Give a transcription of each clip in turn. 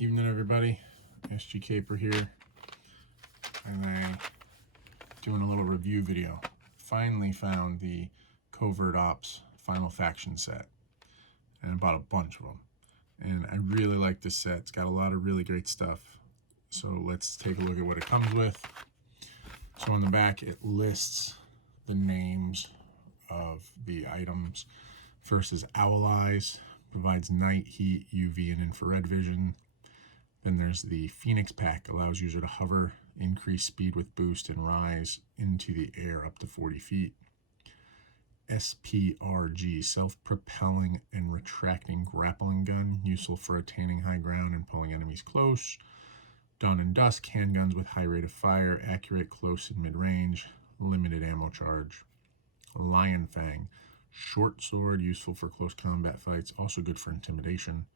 Evening, everybody. SG Caper here, and I'm doing a little review video. Finally found the Covert Ops Final Faction set, and I bought a bunch of them. And I really like this set. It's got a lot of really great stuff. So let's take a look at what it comes with. So on the back, it lists the names of the items. First is Owl Eyes, provides night, heat, UV, and infrared vision. Then there's the Phoenix Pack, allows user to hover, increase speed with boost, and rise into the air up to 40 feet. SPRG, self-propelling and retracting grappling gun, useful for attaining high ground and pulling enemies close. Dawn and Dusk, handguns with high rate of fire, accurate, close, and mid-range, limited ammo charge. Lion Fang, short sword, useful for close combat fights, also good for intimidation.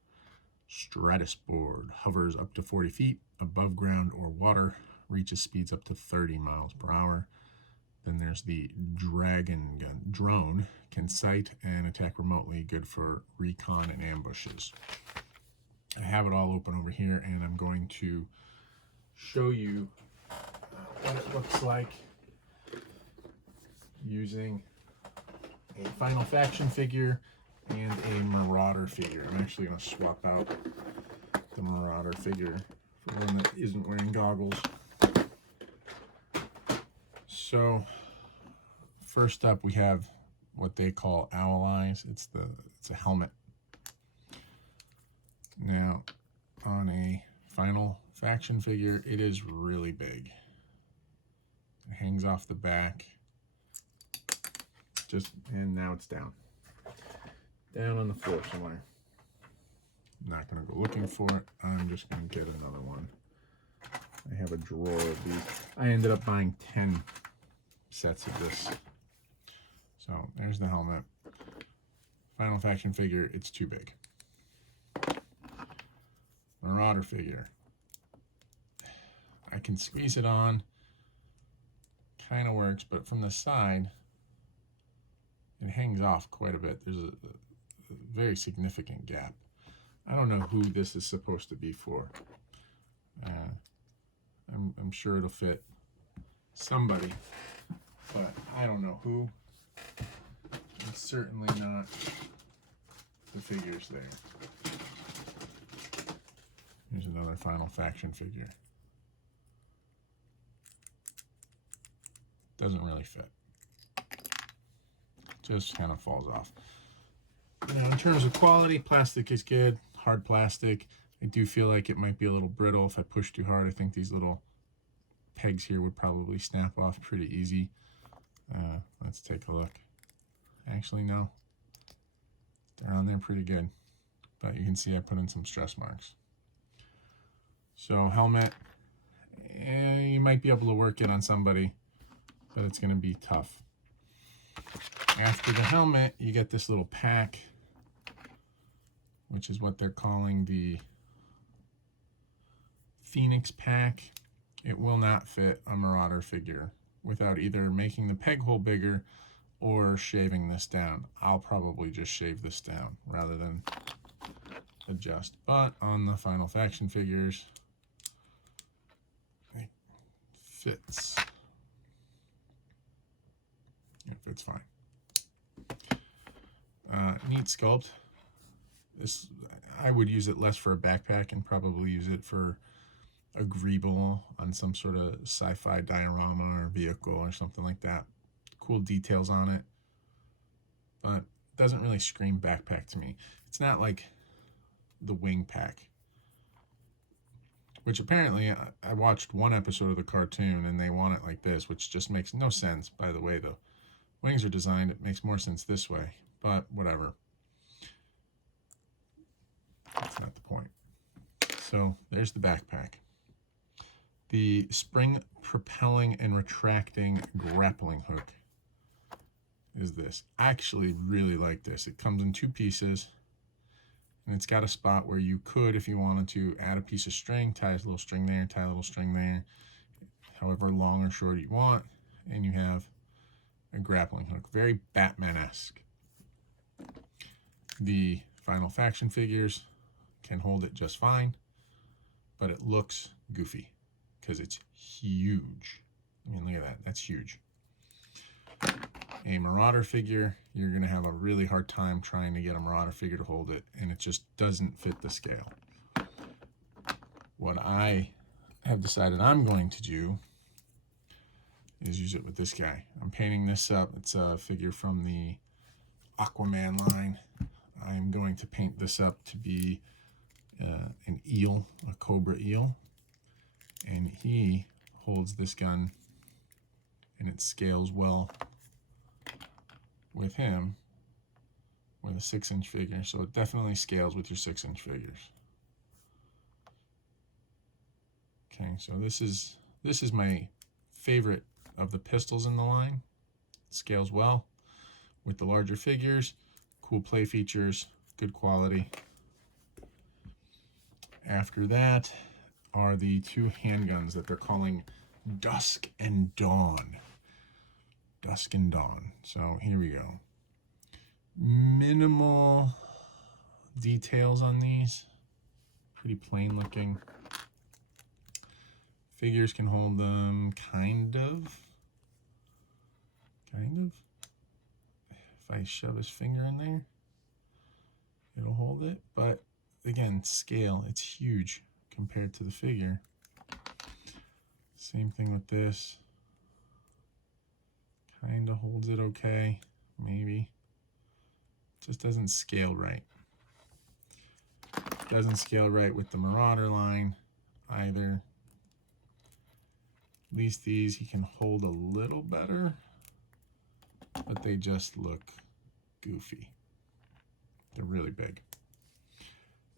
Stratospore, hovers up to 40 feet above ground or water, reaches speeds up to 30 miles per hour. Then there's the Dragon Gun drone, can sight and attack remotely, good for recon and ambushes. I have it all open over here, and I'm going to show you what it looks like using a Final Faction figure and a Marauder figure. I'm actually going to swap out the Marauder figure for one that isn't wearing goggles. So first up, we have what they call Owl Eyes. It's a helmet. Now, on a Final Faction figure, it is really big. It hangs off the back. And now it's down on the floor somewhere. I'm not going to go looking for it. I'm just going to get another one. I have a drawer of these. I ended up buying 10 sets of this. So there's the helmet. Final Faction figure, it's too big. Marauder figure. I can squeeze it on. Kind of works, but from the side, it hangs off quite a bit. There's a very significant gap. I don't know who this is supposed to be for. I'm sure it'll fit somebody, but I don't know who. It's certainly not the figures there. Here's another Final Faction figure. Doesn't really fit. Just kind of falls off. You know, in terms of quality, plastic is good, hard plastic. I do feel like it might be a little brittle. If I push too hard, I think these little pegs here would probably snap off pretty easy. Let's take a look. Actually, no. They're on there pretty good. But you can see I put in some stress marks. So helmet, you might be able to work it on somebody, but it's going to be tough. After the helmet, you get this little pack, which is what they're calling the Phoenix Pack. It will not fit a Marauder figure without either making the peg hole bigger or shaving this down. I'll probably just shave this down rather than adjust. But on the Final Faction figures, it fits. It fits fine. Neat sculpt. This, I would use it less for a backpack and probably use it for a greeble on some sort of sci-fi diorama or vehicle or something like that. Cool details on it, but it doesn't really scream backpack to me. It's not like the Wing Pack, which apparently I watched one episode of the cartoon and they want it like this, which just makes no sense. By the way, the wings are designed, it makes more sense this way, but whatever. That's not the point. So there's the backpack. The spring propelling and retracting grappling hook is this. I actually really like this. It comes in 2 pieces, and it's got a spot where you could, if you wanted to, add a piece of string, tie a little string there, tie a little string there, however long or short you want, and you have a grappling hook. Very Batman-esque. The Final Faction figures can hold it just fine. but it looks goofy because it's huge. I mean, look at that. That's huge. A Marauder figure, you're going to have a really hard time trying to get a Marauder figure to hold it, and it just doesn't fit the scale. What I have decided I'm going to do is use it with this guy. I'm painting this up. It's a figure from the Aquaman line. I'm going to paint this up to be an eel, a cobra eel, and he holds this gun, and it scales well with him with a 6-inch figure, so it definitely scales with your 6-inch figures. Okay, so this is my favorite of the pistols in the line. It scales well with the larger figures, cool play features, good quality. After that are the two handguns that they're calling Dusk and Dawn. Dusk and Dawn. So here we go. Minimal details on these. Pretty plain looking. Figures can hold them, kind of. If I shove his finger in there, it'll hold it. But again, scale, it's huge compared to the figure. Same thing with this. Kind of holds it okay, maybe. Just doesn't scale right. Doesn't scale right with the Marauder line either. At least these he can hold a little better, but they just look goofy. They're really big.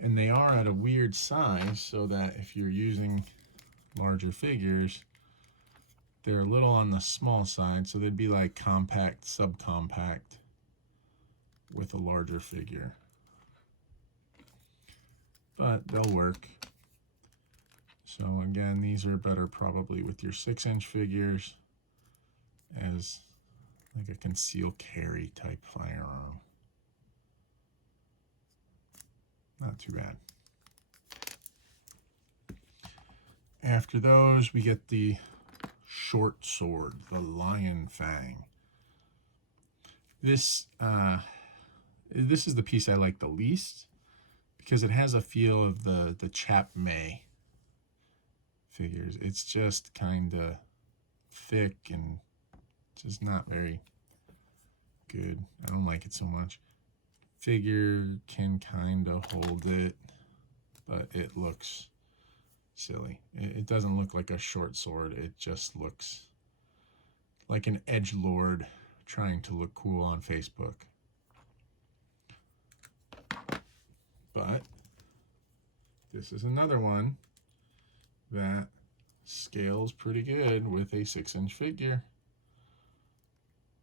And they are at a weird size, so that if you're using larger figures, they're a little on the small side, so they'd be like compact, subcompact with a larger figure. But they'll work. So again, these are better probably with your 6-inch figures as like a concealed carry type firearm. Not too bad. After those, we get the short sword, the Lion Fang. This is the piece I like the least because it has a feel of the Chap May figures. It's just kind of thick and just not very good. I don't like it so much. Figure can kind of hold it, but it looks silly. It doesn't look like a short sword. It just looks like an edgelord trying to look cool on Facebook. But this is another one that scales pretty good with a 6-inch figure.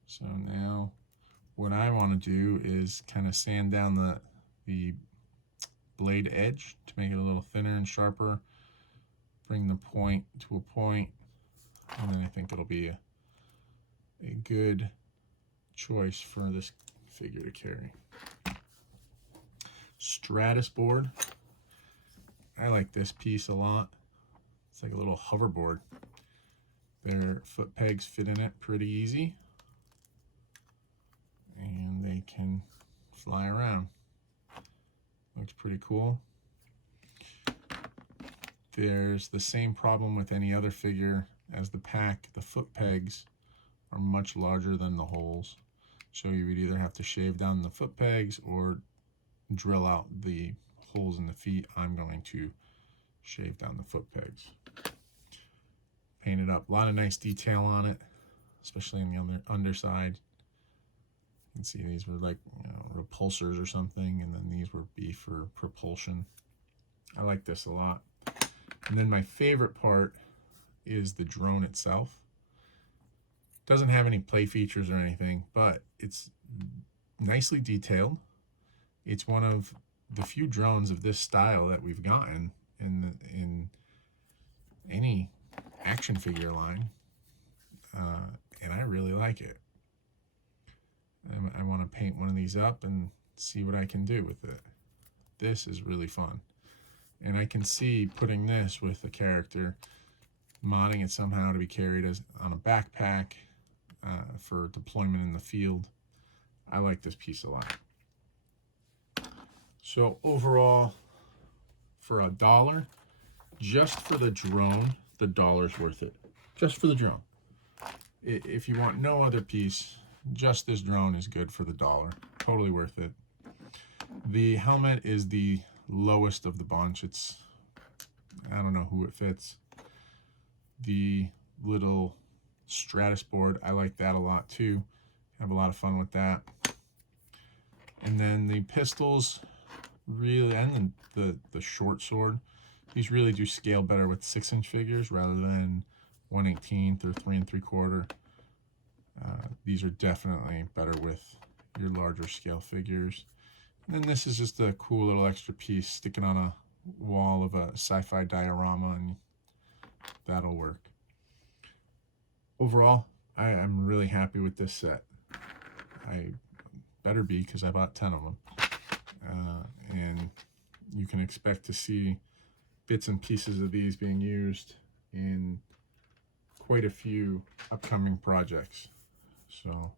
So now what I want to do is kind of sand down the blade edge to make it a little thinner and sharper, bring the point to a point, and then I think it'll be a good choice for this figure to carry. Stratus board. I like this piece a lot. It's like a little hoverboard. Their foot pegs fit in it pretty easy, and they can fly around. Looks pretty cool. There's the same problem with any other figure as the pack. The foot pegs are much larger than the holes, so you would either have to shave down the foot pegs or drill out the holes in the feet. I'm going to shave down the foot pegs. Paint it up. A lot of nice detail on it, especially on the underside. You can see these were like, repulsors or something, and then these would be for propulsion. I like this a lot. And then my favorite part is the drone itself. Doesn't have any play features or anything, but it's nicely detailed. It's one of the few drones of this style that we've gotten in any action figure line, and I really like it. I want to paint one of these up and see what I can do with it. This is really fun. And I can see putting this with a character, modding it somehow to be carried as on a backpack for deployment in the field. I like this piece a lot. So overall, for $1, just for the drone, the $1's worth it. Just for the drone. If you want no other piece, just this drone is good for the $1. Totally worth it. The helmet is the lowest of the bunch. It's, I don't know who it fits. The little Stratus board, I like that a lot too. Have a lot of fun with that. And then the pistols, really, and the short sword, these really do scale better with 6-inch figures rather than 1/18 or 3 3/4. These are definitely better with your larger scale figures. And then this is just a cool little extra piece sticking on a wall of a sci-fi diorama, and that'll work. Overall, I'm really happy with this set. I better be, because I bought 10 of them. And you can expect to see bits and pieces of these being used in quite a few upcoming projects. So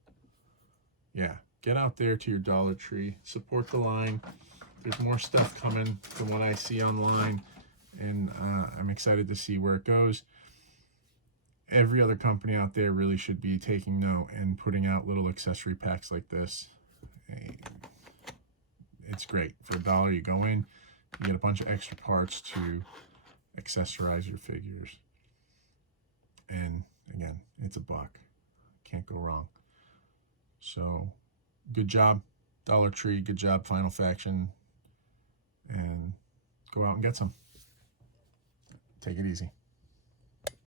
yeah, get out there to your Dollar Tree, support the line. There's more stuff coming from what I see online, and I'm excited to see where it goes. Every other company out there really should be taking note and putting out little accessory packs like this. It's great. For $1, you go in, you get a bunch of extra parts to accessorize your figures. And again, it's $1. Can't go wrong. So good job, Dollar Tree. Good job, Final Faction. And go out and get some. Take it easy.